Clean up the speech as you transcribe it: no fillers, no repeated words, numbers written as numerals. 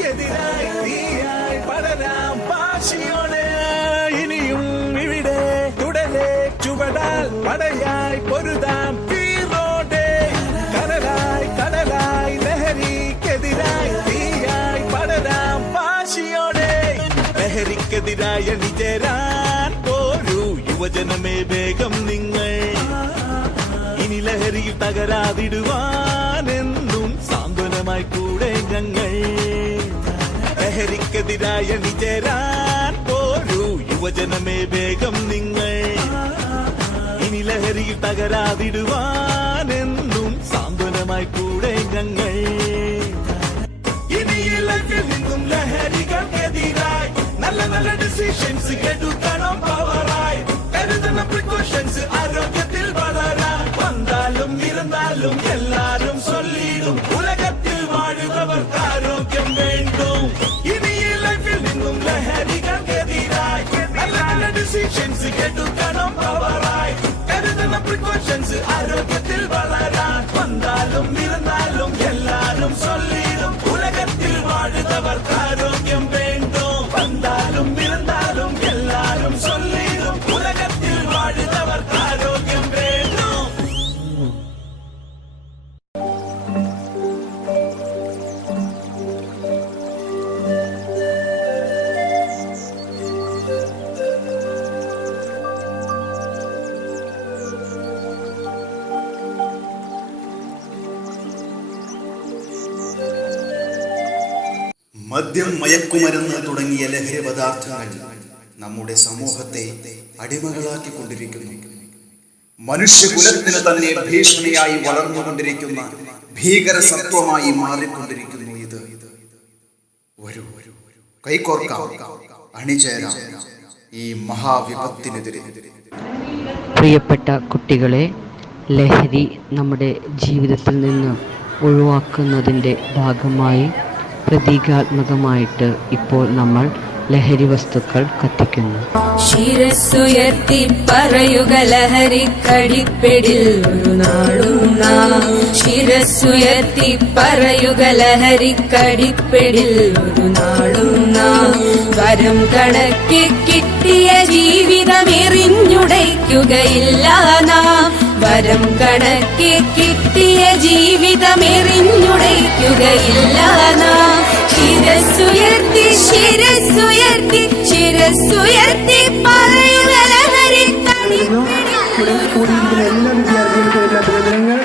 ലഹരിക്കെതിരായി തീയായി പടരാം വാശിയോടെ. ഇനിയും ഇവിടെ തുടരെ ചുവടാൽ പടയായി പൊരുതാം വീറോടെ. കടലായി കടലായി ലഹരിക്കെതിരായി തീയായി പടരാം വാശിയോടെ. ലഹരിക്കെതിരായ നിജരാൻ പോരൂ യുവജനമേ വേഗം നിങ്ങൾ. ഇനി ലഹരിയിൽ തകരാതിടുവാനെന്നും സാന്ത്വനമായി കൂടെ ഞങ്ങൾ. ലഹരിക്കെതിരായ നിജരാൻ പോരൂ യുവജനമേ വേഗം നിങ്ങൾ. ഇനി ലഹരിയിൽ തകരാതിടുവാനെന്നും സാന്ത്വനമായി കൂടെ ഞങ്ങൾ. ഇനി ഈ ലൈഫിൽ നിന്നും ലഹരികൾക്കെതിരായി നല്ല നല്ല ഡിസിഷൻസ് എടുക്കണം പവറായി. കരുതണം പ്രിക്കോഷൻസ് ആരോഗ്യത്തിൽ വളരാൻ. വന്നാലും ഇരുന്നാലും എല്ലാരും ചൊല്ലിടും ഉലകത്തിൽ വാഴുന്നവർക്ക് ആരോഗ്യം വേണ്ടും. ഇനി ഈ ലൈഫിൽ നിന്നും ലഹരികൾക്കെതിരായി നല്ല നല്ല ഡിസിഷൻസ് എടുക്കണം പവറായി. കരുതണം പ്രിക്കോഷൻസ് ആരോഗ്യത്തിൽ വളരാൻ. വന്നാലും ഇരുന്നാലും എല്ലാരും ചൊല്ലിടും ഉലകത്തിൽ വാഴുന്നവർക്ക് ആരോഗ്യം വേണ്ടും. വന്നാലും ഇരുന്നാലും എല്ലാരും ചൊല്ലിടും ഉലകത്തിൽ വാഴുന്നവർക്ക് ആരോഗ്യം വേണ്ടും. മദ്യം, മയക്കുമരുന്ന് തുടങ്ങിയ ലഹരി പദാർത്ഥങ്ങൾ നമ്മുടെ സമൂഹത്തെ അടിമകളാക്കിക്കൊണ്ടിരിക്കുന്നു. മനുഷ്യകുലത്തിന് തന്നെ ഭീഷണിയായി വളർന്നുകൊണ്ടിരിക്കുന്ന ഭീകരസത്വമായി മാറിക്കൊണ്ടിരിക്കുന്നു ഇത്. വരൂ, കൈകോർക്കാം, അണിചേരാം ഈ മഹാവിപത്തിനെതിരെ. പ്രിയപ്പെട്ട കുട്ടികളെ, ലഹരി നമ്മുടെ ജീവിതത്തിൽ നിന്ന് ഒഴിവാക്കുന്നതിൻ്റെ ഭാഗമായി പ്രതീകാത്മകമായിട്ട് ഇപ്പോൾ നമ്മൾ ലഹരി വസ്തുക്കൾ കത്തിക്കുന്നു. ശിരസ്സുയർത്തി പറയുക ലഹരിക്കടിപ്പിടിൽ ഒരു നാളും നാം. ശിരസ്സുയർത്തി പറയുക ലഹരിക്കടിപ്പിടിൽ ഒരു നാളും നാം. വരം കണക്കി കിട്ടിയ ജീവിതം എറിഞ്ഞുടയ്ക്കുകയില്ല നാം. വരം കണക്കി കിട്ടിയ ജീവിതം എറിഞ്ഞുടയ്ക്കുകയില്ല നാം. ശിരസ്സുയർത്തി ശിരസ്സുയർത്തി ശിരസ്സുയർത്തി പറയുക ലഹരിക്കടിപ്പിടിൽ. കൂടിയിരിക്കുന്ന എല്ലാ വിദ്യാർത്ഥികൾക്കും എല്ലാ അഭിനന്ദനങ്ങൾ.